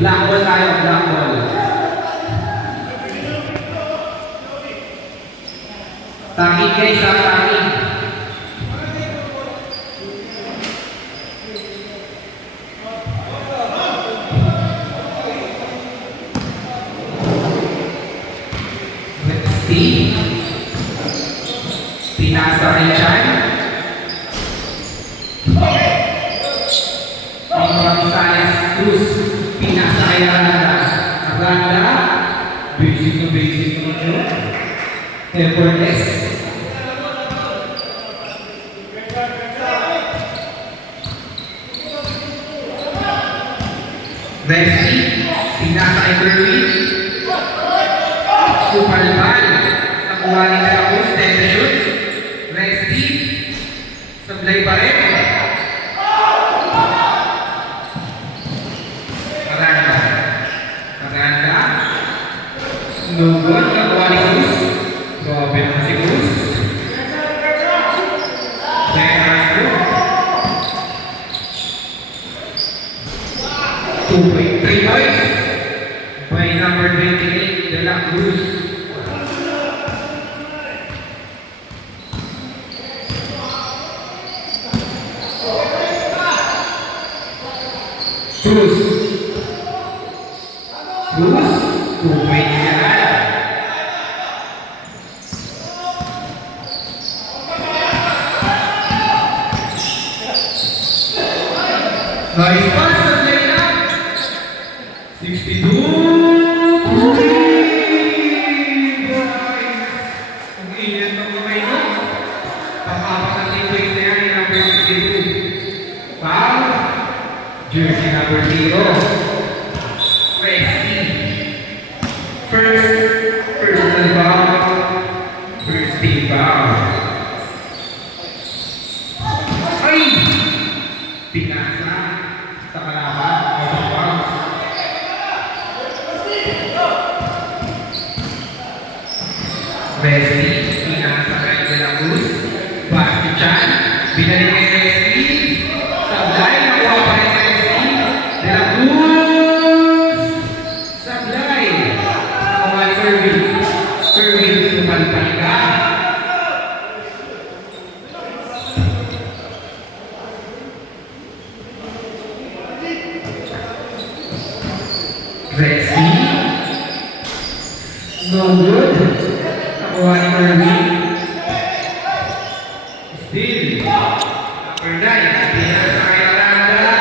Black ball tayo, black ball. Taking guys, taking. Pinasa kay Chan. Gonzales Cruz. Pinasa kay Aranda. Aranda. Basic na yun. Effortless. Resty. Pinasa kay Kerwin. Supalbal. Nakuha ni Cruz. Tension. Resty. Sablay pa rin. Aranda. Nugod. Nakuha ni Cruz. Grabe naman si Cruz. Castro. 2.3 points by number 28, De La Cruz. Cruz. 2 points yan. Nice pass sa layup. 62. Ang ingat ng kamay mo. Pang-apat ang teammates na yan ni number 62. Foul. Jersey number 0. Resty. Personal foul. First team foul. Ay! Pinasa sa kalaban. Out of bounds. Resty. Pinasa kay De La Cruz. Pass to Chan. Binalik kay Resty. Sablay. Nakuha pa rin kay Resty. De La Cruz. Sablay. Nakuha ni Kerwin. Kerwin. Supalpal ka. Resty. No good. Nakuha ni Kerwin. Still. Number 9. Pinasa kay Aranda.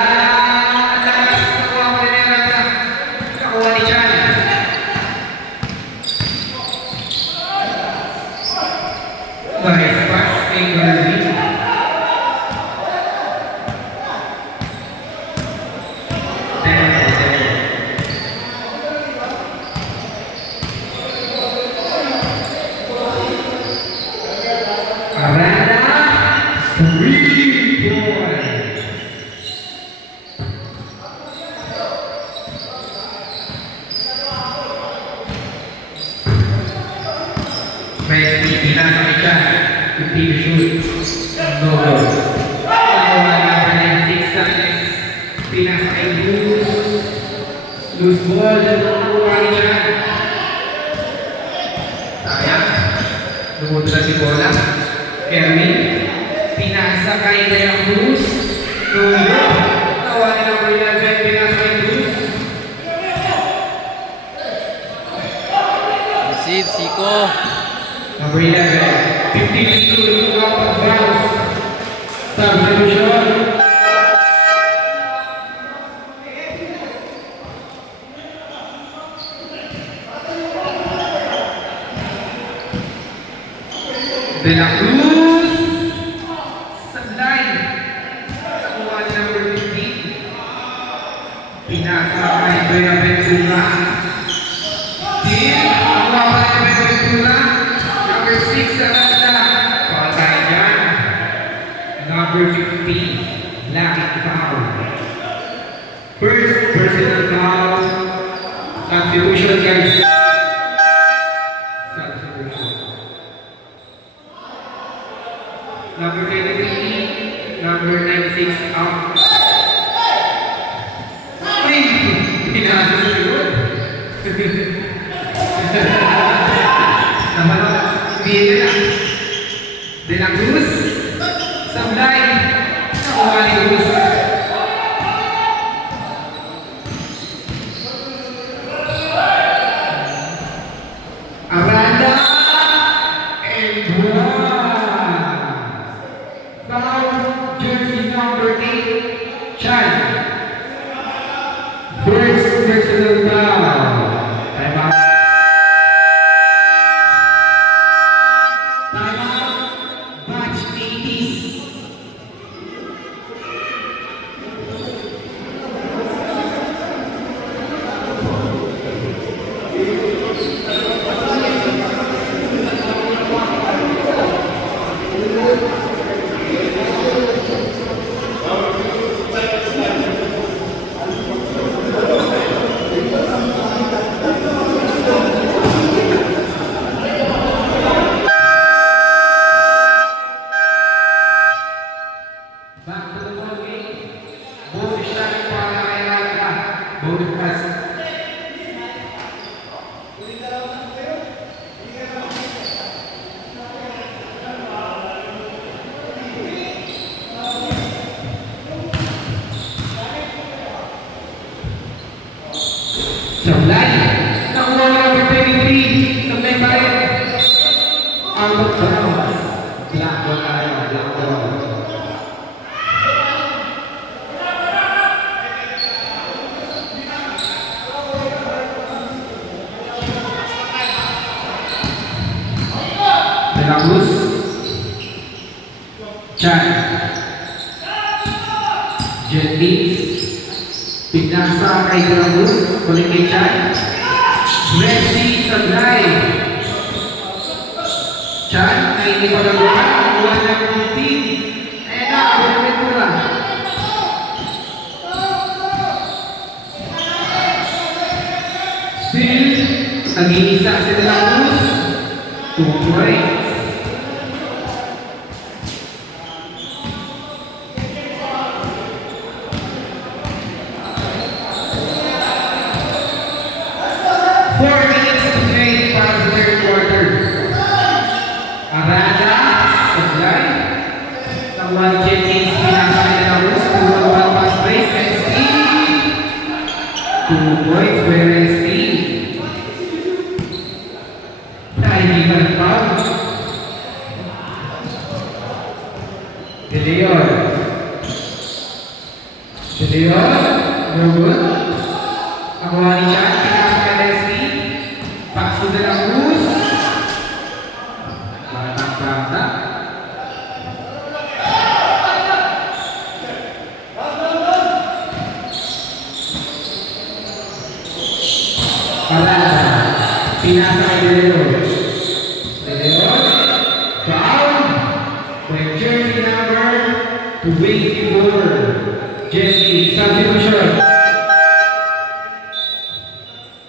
Lakas. Nakuha mo rin ni Aranda. Nakuha ni Chan. Nice pass kay Kerwin. Aranda, 3 points. Resty, pinasa kay Chan. 50 shoot. No goal. Nakuha number 96 Sanchez. Pinasa kay Luz. Luz ball. Nakuha ni Chan. Sayang. Lumod na si bola. Kerwin. Pinasa kay De La Cruz. Nugod. Nakuha ni number 11. Pinasa kay Cruz. Receive, Siko. Number 11. 52 out of bounds. Substitution. De La Cruz. Sablay. Nakuha ni number 15. Pinasa kay Buenaventura. Still. Nakuha pa ni Buenaventura. Number 6 Aranda. Foul tayo dyan. Number 15. Lacking foul. First personal foul. Substitution guys. Substitution. Number 23, number 96 out. Ay! Pinasa Naman Vienna. De la Cruz. Sablay. Nakuha ni Cruz. Aranda. And one. Foul. Jersey number 8. Chan. First personal foul. Time out. Time out. Batch 80s. Back to the ball game. Bonus shot para kay Aranda. Bonus pass. Sablay. Nakuha na number 23. Sablay pa rin. Out of bounds. Black ball tayo. Black ball. De la Cruz. Chan. Jenkins. Pignasa kay De la Cruz. Kulit kay Chan. Messi Sablay. Chan ay hindi pa nagawa. Kuha ng 15. Eh na, kulit mo lang. Still, nag-iisa si De la Cruz. 2 points. Aranda, Sablay, Tawag Jenkins, pinakay na Rus, 2-1 pass break, ST, 2 points for ST. Hindi ka nag-foul. De Leon, no good. Nakuha ni Chan, pinakay na ST, pass to De la Cruz. Bata. Aranda, pinasa kay De Leon. De Leon, foul. With jersey number 24. Jenkins, substitution.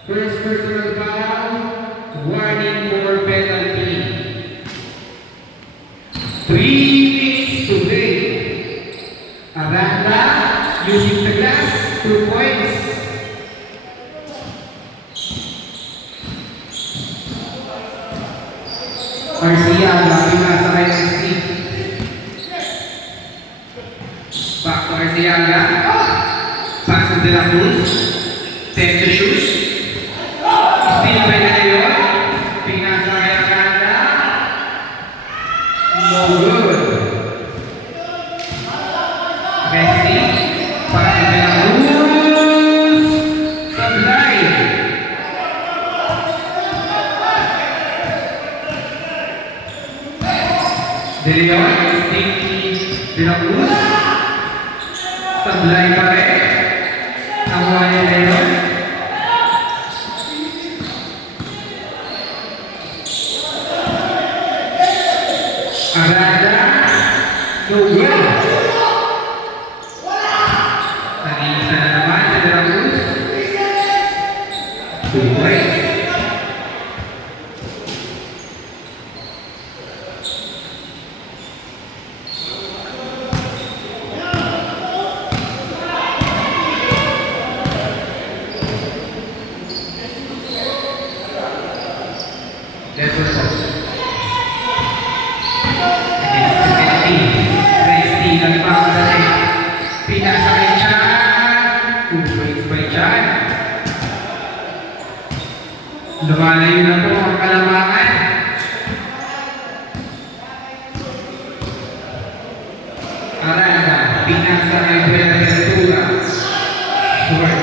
First personal foul. Warning for penalty. 3 minutes to play. Aranda using the glass, 2 points. Garcia, lagi nasa kay ST. Back to Garcia. Pass to De la Cruz. 10 to shoot. Spin by De Leon. Pinasa kay Aranda. No good. Messi, pass to De la Cruz. Sablay. De Leon, De la Cruz. Sablay pa rin. Nakuha ni De Leon. Aranda, no good. Nag-iisa na naman si De la Cruz. 2 points. Let's go. Resty nagpapagaling. Pinasa kay Chan. 2 points by Chan. Lumalayo na po ang kalamangan. Aranda, pinasa kay Buenaventura. Short.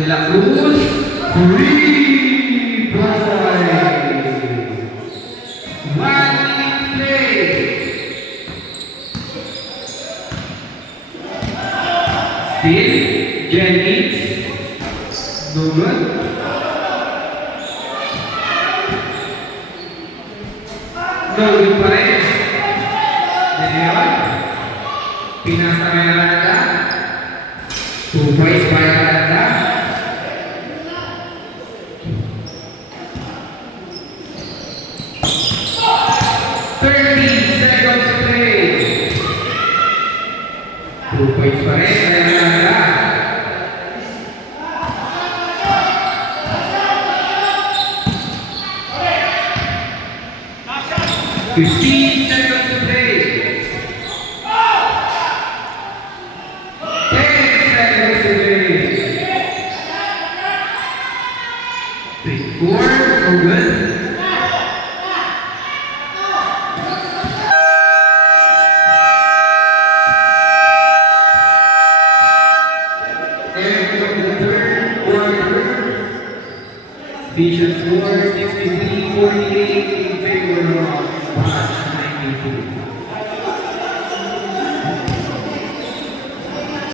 De la Cruz. Free boy. 1 minute play. Still, Jennings. No good. No good pa rin. De Leon. Pinasa kay Aranda. 2 points by Aranda. Seconds to play. 2 points pa rin kay Aranda. Fifteen seconds to play. 10 seconds to play. Pick 4, no good. End of the third quarter. Vision score 63-48.